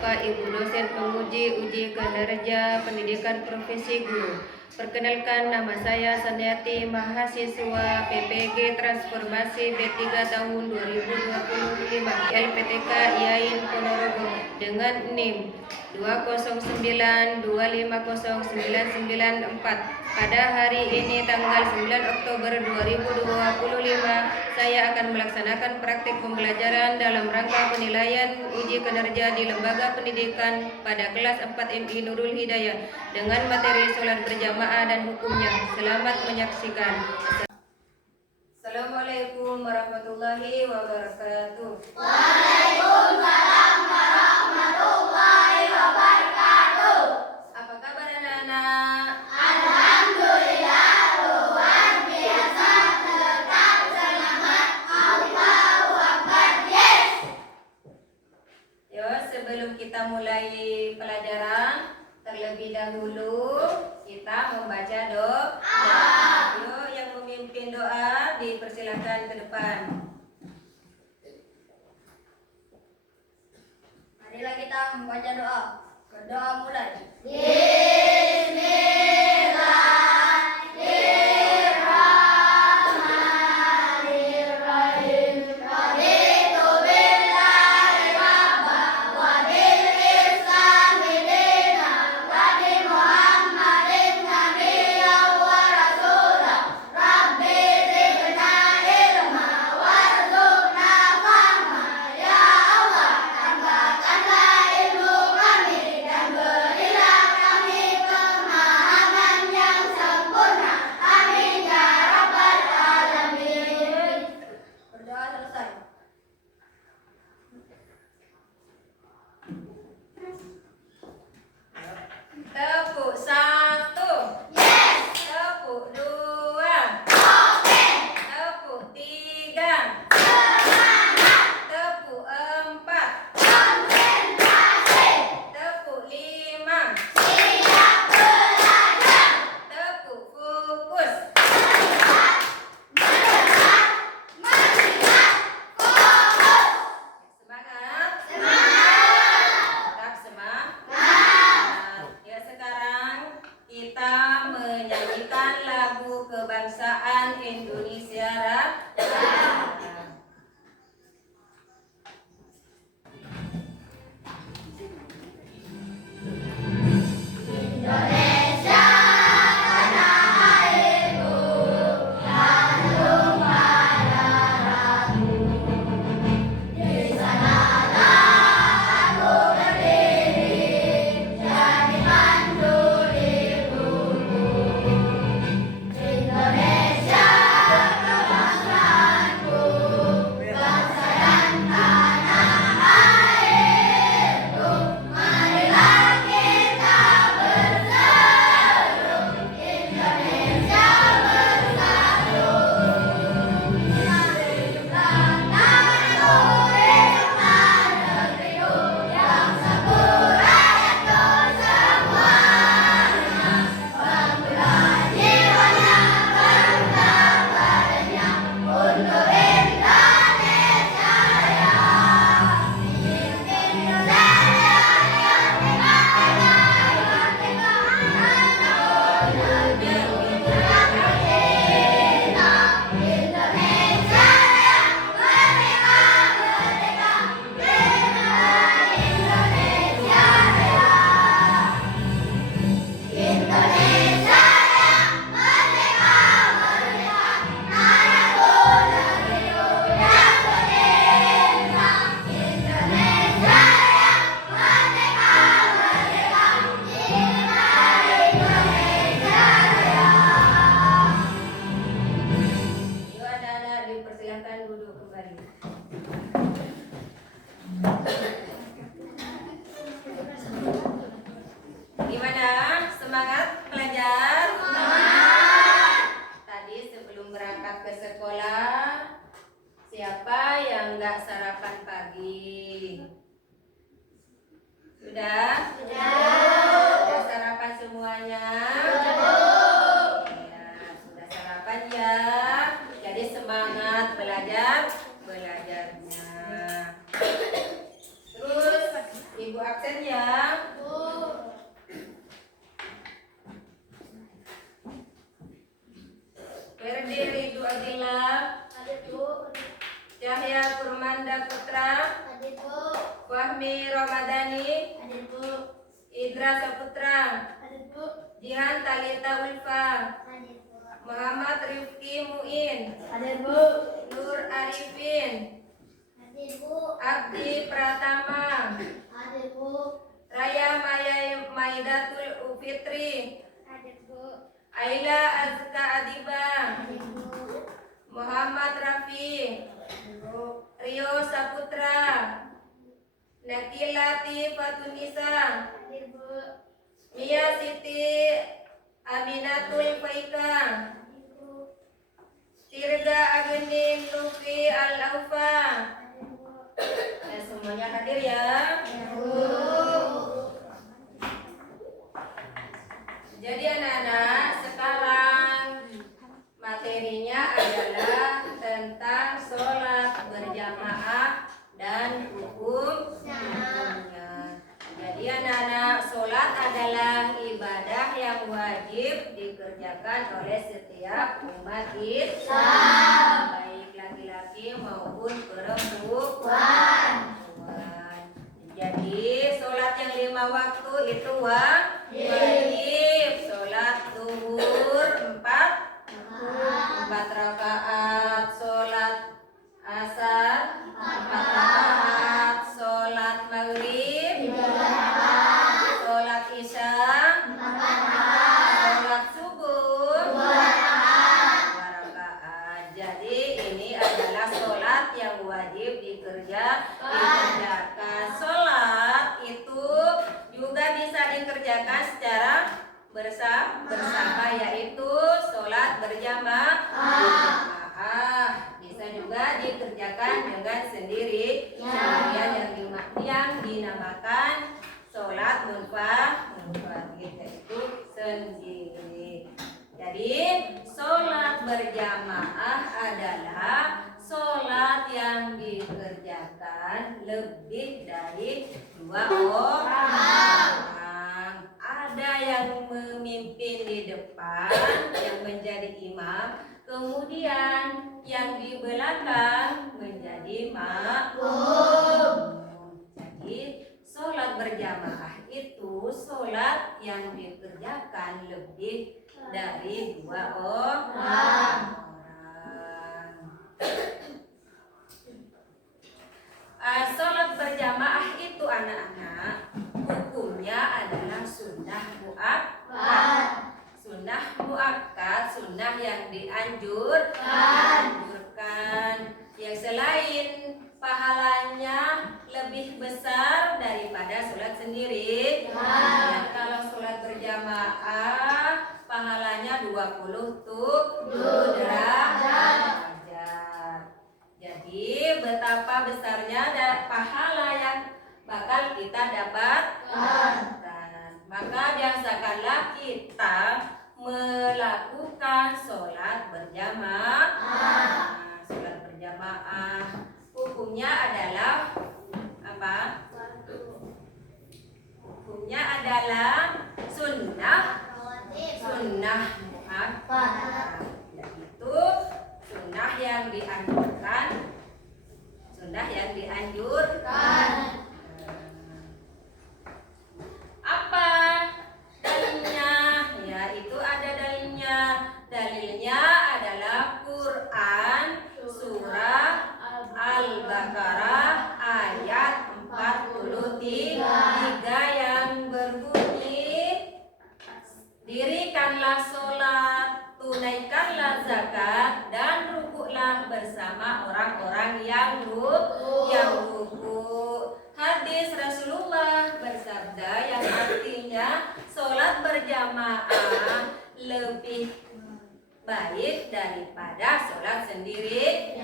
Bapak Ibu dosen penguji uji kinerja pendidikan profesi guru. Perkenalkan, nama saya Sandiati, mahasiswa PPG Transformasi B3 tahun 2025 LPTK IAIN Ponorogo dengan NIM 209250994. Pada hari ini tanggal 9 Oktober 2025 saya akan melaksanakan praktik pembelajaran dalam rangka penilaian uji kinerja di lembaga pendidikan pada kelas 4 MI Nurul Hidayah dengan materi sholat berjamaah dan hukumnya. Selamat menyaksikan. Assalamualaikum warahmatullahi wabarakatuh. Waalaikumsalam warahmatullahi wabarakatuh. Apa kabar anak-anak? Alhamdulillah luar biasa, tetap semangat. Allahu Akbar. Yes. Yo, sebelum kita mulai pelajaran, terlebih dahulu kita membaca doa. Yo, yang memimpin doa dipersilakan ke depan. Marilah kita membaca doa. Berdoa mulai. Tepuk 1. Tepuk 2. Tepuk 3. Tepuk 4. Tepuk 5. Tepuk fokus. Semangat. Tetap semangat. Ya, sekarang kita menyanyikan lagu kebangsaan Indonesia Raya. Indonesia tanah airku, lambung darahku. Di sanalah aku berdiri, jadi pandu ibuku. Indonesia kebanggaanku, bangsa dan tanah airku. Marilah kita bersatu, Indonesia bersatu. Hiduplah tanahku, hiduplah negeriku, yang satu rakyatku semuanya. Bangkilah jiwanya, bangga badannya, untuk Indonesia Raya. Indonesia Raya, merdeka, merdeka, merdeka, Indonesia Raya, merdeka, merdeka, Indonesia Raya. Indonesia Raya, merdeka, merdeka, tanahku, negeriku yang berdeka. Indonesia Raya, merdeka, merdeka, inilah Indonesia Raya. Yuk anak-anak dipersilakan duduk kembali. Gimana? Semangat belajar? Tadi sebelum berangkat ke sekolah, siapa yang nggak sarapan pagi? Sudah? Sudah sarapan semuanya? Ya, sudah sarapan ya. Jadi semangat belajarnya. Terus Ibu absen Ferdi Ridho Abdillah, Hadir Bu. Cahya Purmanda Putra, Hadir Bu. Fahmi Ramadhani, Hadir Bu. Idra Saputra, Hadir Bu. Jihan Talita Ulfa, Hadir Bu. Muhammad Rifki Muin, Hadir Bu. Nur Arifin, Hadir Bu. Abdi Pratama, Hadir Bu. Raya Maidatul Fitri, Hadir Bu. Aila Azka Adiba, Hadir Bu. Muhammad Rafi, Rio Saputra, Nakilati Fatunisa, Hadir Bu. Mia Siti Aminatul Faika, Hadir Bu. Tirga Agenin Lufi Al-Aufa. Hadir Bu. Semuanya hadir ya. Jadi anak-anak, sekarang materinya adalah tentang sholat berjamaah dan hukumnya. Jadi anak-anak, sholat adalah ibadah yang wajib dikerjakan oleh setiap umat Islam, baik laki-laki maupun perempuan. Jadi sholat yang 5 waktu itu wajib. Sholat zuhur 4 rakaat, sholat asar 4 rakaat, sholat maghrib 3 rakaat, sholat isya 4 rakaat, sholat subuh 2 rakaat. Jadi ini adalah sholat yang wajib dikerjakan. Sholat itu juga bisa dikerjakan secara bersama, yaitu sholat berjamaah. Bisa juga dikerjakan dengan sendirian yang dinamakan sholat munfarid, yaitu sendiri. Jadi sholat berjamaah adalah sholat yang dikerjakan lebih dari 2 orang. Ada yang memimpin di depan, yang menjadi imam, kemudian yang di belakang menjadi makmum. Jadi sholat berjamaah itu sholat yang dikerjakan lebih dari 2 orang. Sholat berjamaah itu anak-anak hukumnya adalah sunnah muakkad. Sunnah muakkad, sunnah yang dianjurkan, yang selain pahalanya lebih besar daripada sholat sendiri. Dan kalau sholat berjamaah pahalanya 27 derajat. Jadi betapa besarnya pahala yang bakal kita dapatkan. Maka biasakanlah kita melakukan sholat berjamaah. Sholat berjamaah hukumnya adalah apa? Hukumnya adalah sunnah muakkad, yaitu sunnah yang dianjurkan. Apa dalilnya? Ya, itu ada dalilnya. Dalilnya adalah Quran surah Al-Baqarah ayat 43 yang berbunyi, dirikanlah sholat, tunaikanlah zakat, dan rukuklah bersama orang-orang yang ruku. Hadis Rasulullah bersabda yang artinya sholat berjamaah lebih baik daripada sholat sendirian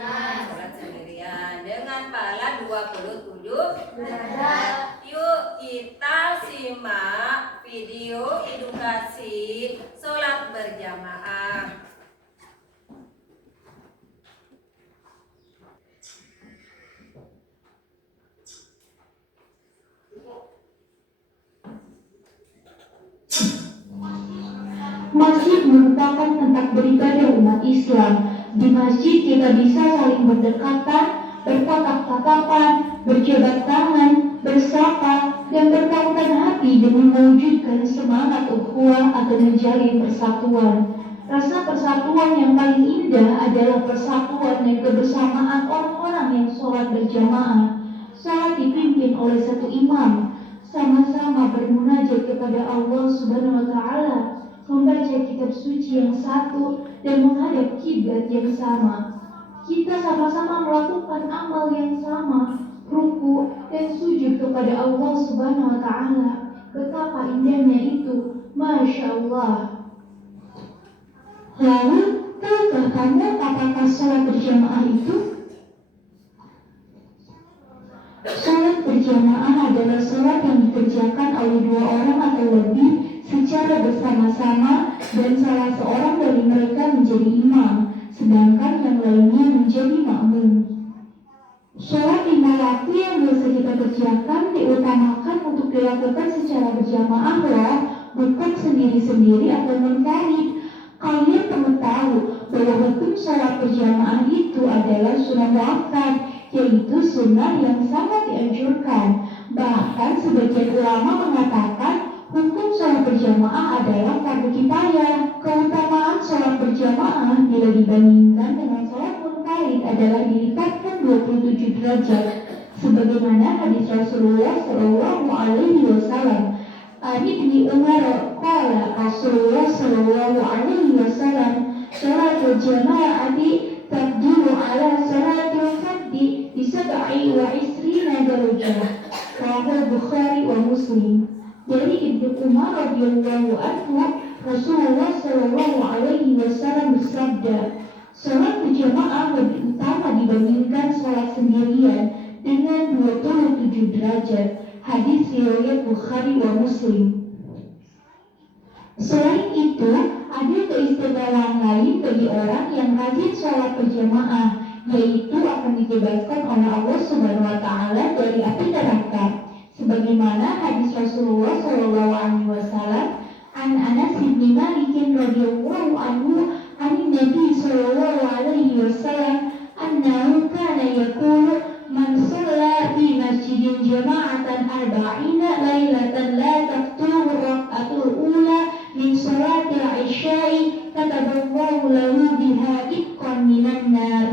dengan pahala 27 derajat. Yuk kita simak video edukasi sholat berjamaah. Masjid merupakan tempat beribadah umat Islam. Di masjid kita bisa saling berdekatan, bertatap-tatapan, berjabat tangan, bersapa, dan bertautan hati demi mewujudkan semangat ukhuwah atau menjalin persatuan. Rasa persatuan yang paling indah adalah persatuan dan kebersamaan orang-orang yang sholat berjamaah. Sholat dipimpin oleh satu imam, sama-sama bermunajat kepada Allah Subhanahu wa Ta'ala, membaca kitab suci yang satu dan menghadap kiblat yang sama. Kita sama-sama melakukan amal yang sama, ruku dan sujud kepada Allah Subhanahu wa Ta'ala. Betapa indahnya itu, Masya Allah. Lalu, tahukah kamu apakah sholat berjamaah itu? Sholat berjamaah adalah sholat yang dikerjakan oleh dua orang atau lebih secara bersama-sama dan salah seorang dari mereka menjadi imam, sedangkan yang lainnya menjadi makmum. Sholat 5 waktu yang biasa kita kerjakan diutamakan untuk dilakukan secara berjamaah loh, bukan sendiri-sendiri atau munfarid. Kalian perlu tahu bahwa hukum sholat berjamaah itu adalah sunnah muakkad, yaitu sunnah yang sangat dianjurkan. Bahkan sebagian ulama mengatakan hukum sholat berjamaah adalah fardu kifayah. Keutamaan sholat berjamaah bila dibandingkan dengan sholat munfarid adalah dilipatkan 27 derajat, sebagaimana hadis Rasulullah Shallallahu Alaihi Wasallam. Ibni Umar qala Rasulullah Shallallahu Alaihi Wasallam, sholatul jama'ati tafdilu ala sholatil fardhi bi 27 darajah. Rawahu Bukhari wa Muslim. Dari Ibnu Umar radhiyallahu anhu, Rasulullah Shallallahu Alaihi Wasallam bersabda, sholat berjamaah lebih utama dibandingkan sholat sendirian dengan 27 derajat. Hadis riwayat Bukhari wa Muslim. Selain itu, ada keistimewaan lain bagi orang yang rajin sholat berjamaah, yaitu akan dibebaskan oleh Allah Subhanahu wa Ta'ala dari api neraka. Sebagaimana hadis Rasulullah Shallallahu Alaihi Wasallam, an Anas bin Malik radhiyallahu anhu, an Nabi Shallallahu Alaihi Wasallam, annahu kana yaqulu man shalla fi masjidin jama'atan arba'ina lailatan la taftuhu rak'atul ula min sholatil isya'i kataballahu lahu biha itqan minan nar.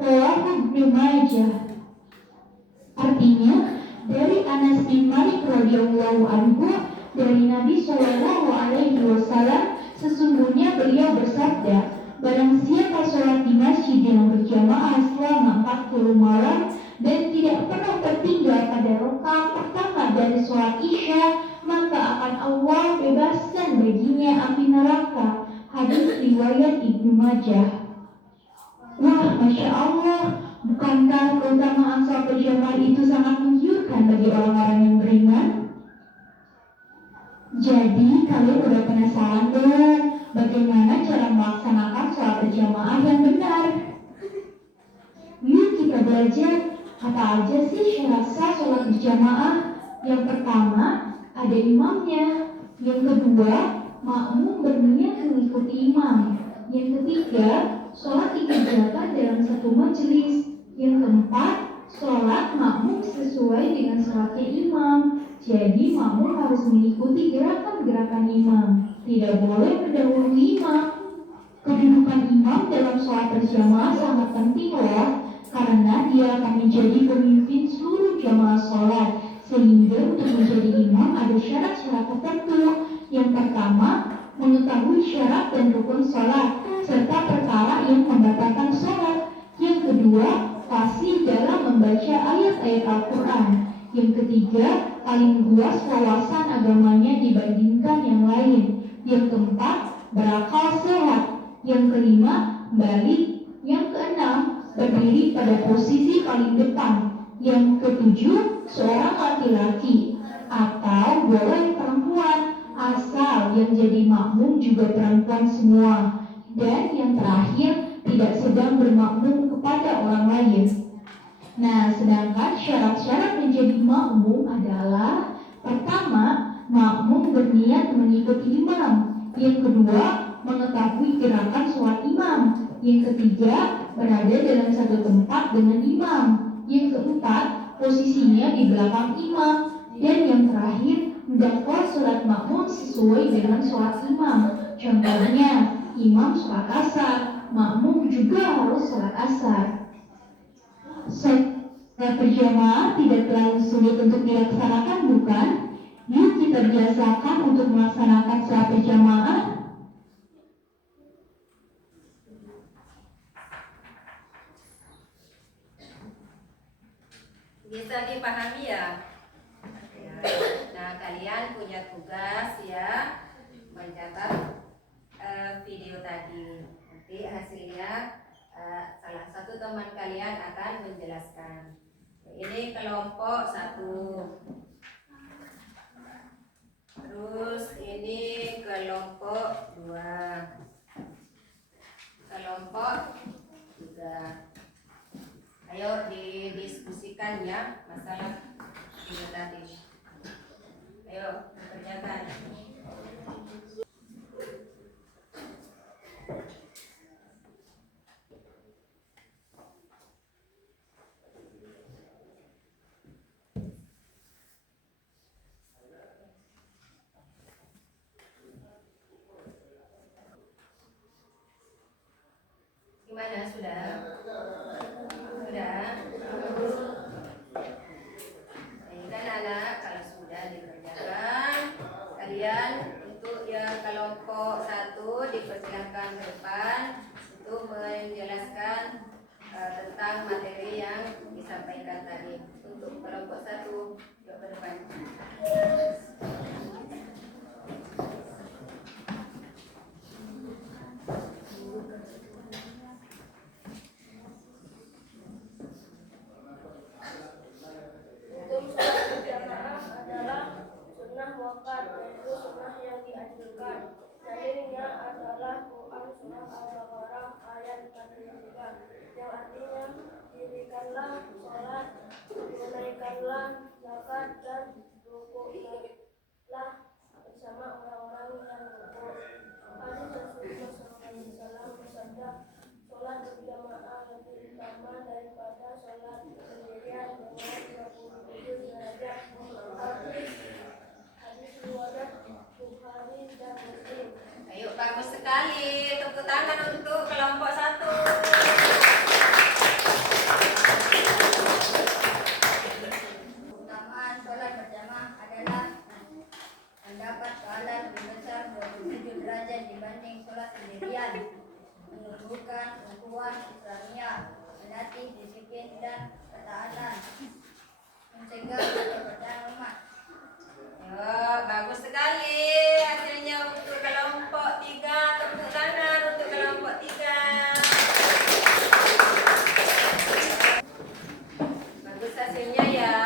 Rawahu Ibnu Majah. Artinya, dari Anas bin Malik radhiyallahu anhu, dari Nabi Shallallahu Alaihi Wasallam, sesungguhnya beliau bersabda, barang siapa sholat di masjid yang berjamaah selama 40 malam dan tidak pernah tertinggal pada rakaat pertama dari sholat isya, maka akan Allah bebaskan baginya api neraka. Hadis riwayat Ibnu Majah. Wah, Masya Allah, bukankah keutamaan sholat berjamaah itu sangat menggiurkan bagi orang-orang yang beriman? Jadi, kalian udah penasaran belum bagaimana cara melaksanakan sholat berjamaah yang benar? Yuk kita belajar apa aja sih syarat sah sholat berjamaah. Yang pertama, ada imamnya. Yang kedua, makmum berniat mengikuti imam. Yang ketiga, sholat dikerjakan dalam satu majelis. Yang keempat, sholat makmum sesuai dengan sholatnya imam. Jadi makmum harus mengikuti gerakan-gerakan imam, tidak boleh mendahului imam. Kedudukan imam dalam sholat berjamaah sangat penting loh, karena dia akan menjadi pemimpin seluruh jamaah sholat. Sehingga untuk menjadi imam ada syarat-syarat tertentu. Yang pertama, mengetahui syarat dan rukun sholat serta perkara yang membatalkan sholat. Yang kedua, fasih dalam membaca ayat-ayat Al-Quran. Yang ketiga, paling luas wawasan agamanya dibandingkan yang lain. Yang keempat, berakal sehat. Yang kelima, balik. Yang keenam, berdiri pada posisi paling depan. Yang ketujuh, seorang laki-laki atau boleh perempuan, asal yang jadi makmum juga perempuan semua. Dan yang terakhir, tidak sedang bermakmum kepada orang lain. Nah, sedangkan syarat-syarat menjadi makmum adalah: pertama, makmum berniat mengikuti imam. Yang kedua, mengetahui gerakan sholat imam. Yang ketiga, berada dalam satu tempat dengan imam. Yang keempat, posisinya di belakang imam. Dan yang terakhir, mendakwa sholat makmum sesuai dengan sholat imam. Contohnya, imam sholat asar, makmum juga harus sholat asar. Sholat berjamaah tidak terlalu sulit untuk dilaksanakan, bukan? Yuk kita biasakan untuk melaksanakan sholat berjamaah. Bisa dipahami ya? Nah, kalian punya tugas ya, mencatat video tadi. Nanti hasilnya salah satu teman kalian akan menjelaskan. Ini kelompok 1. Terus ini kelompok 2. Kelompok 3. Ayo didiskusikan ya masalah video tadi. Ayo kerjakan. Gimana, sudah? Sudah? Ini kan anak, kalau sudah dikerjakan, kalian untuk yang kelompok 1 dipersilakan ke depan untuk menjelaskan tentang materi yang disampaikan tadi. Untuk kelompok 1, yuk ke depan. Muakkad, yaitu sunnah yang dianjurkan. Dalilnya adalah Quran surah Al-Baqarah ayat 43 yang artinya dirikanlah sholat, tunaikanlah zakat dan rukuklah bersama orang-orang yang rukuk. Hadis Rasulullah SAW bersabda, sholat berjamaah lebih utama daripada sholat sendirian dengan 27 derajat. Hadis riwayat Bukhari dan Muslim. Ayo, bagus sekali. Tepuk tangan untuk kelompok 1. Keutamaan sholat berjamaah adalah mendapat pahala lebih besar 27 derajat dibanding sholat sendirian, menumbuhkan ukhuwah Islamiyah, melatih disiplin dan ketaatan, mencegah kepercayaan umat. Bagus sekali hasilnya untuk kelompok 3. Tepuk tangan untuk kelompok 3. Bagus hasilnya ya.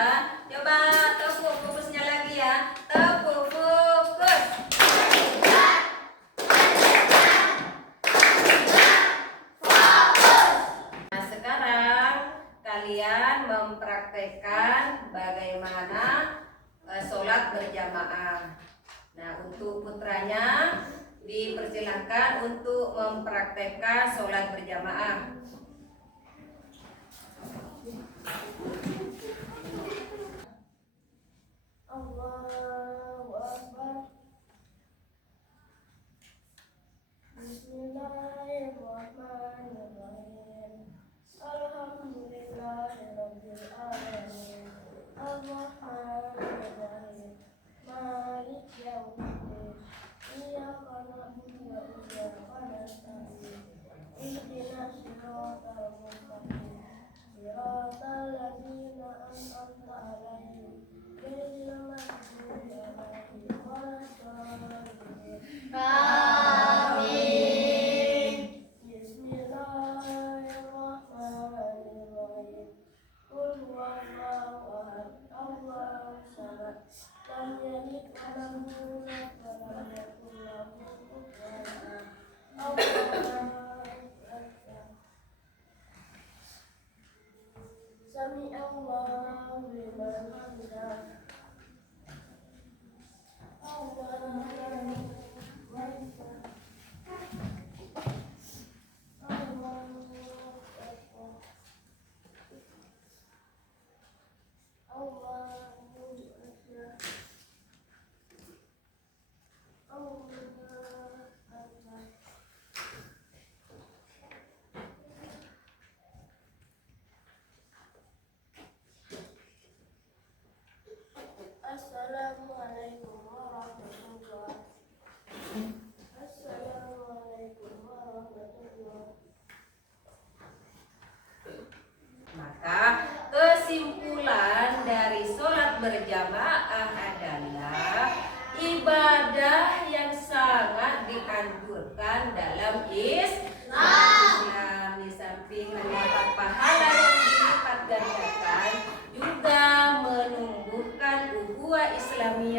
Coba tepuk fokusnya lagi ya. Tepuk fokus. Nah, sekarang kalian mempraktekkan bagaimana sholat berjamaah. Nah, untuk putranya dipersilahkan untuk mempraktekkan sholat berjamaah. Allahu Akbar. Bismillahirrahmanirrahim. Alhamdulillahirabbil alamin. Ar-Rahmanir-Rahim. Maliki yaumiddin. Iyyaka na'budu wa iyyaka nasta'in. Ihdinas siratal mustaqim. Siratal ladzina an'amta 'alaihim ghairil maghdubi 'alaihim waladdallin. Amin. Bismillahirrahmanirrahim.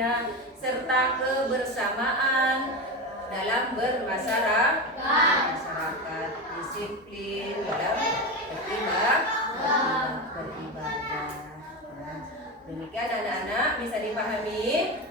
dunia serta kebersamaan dalam bermasyarakat, disiplin dalam beribadah. Nah, demikian anak-anak bisa dipahami.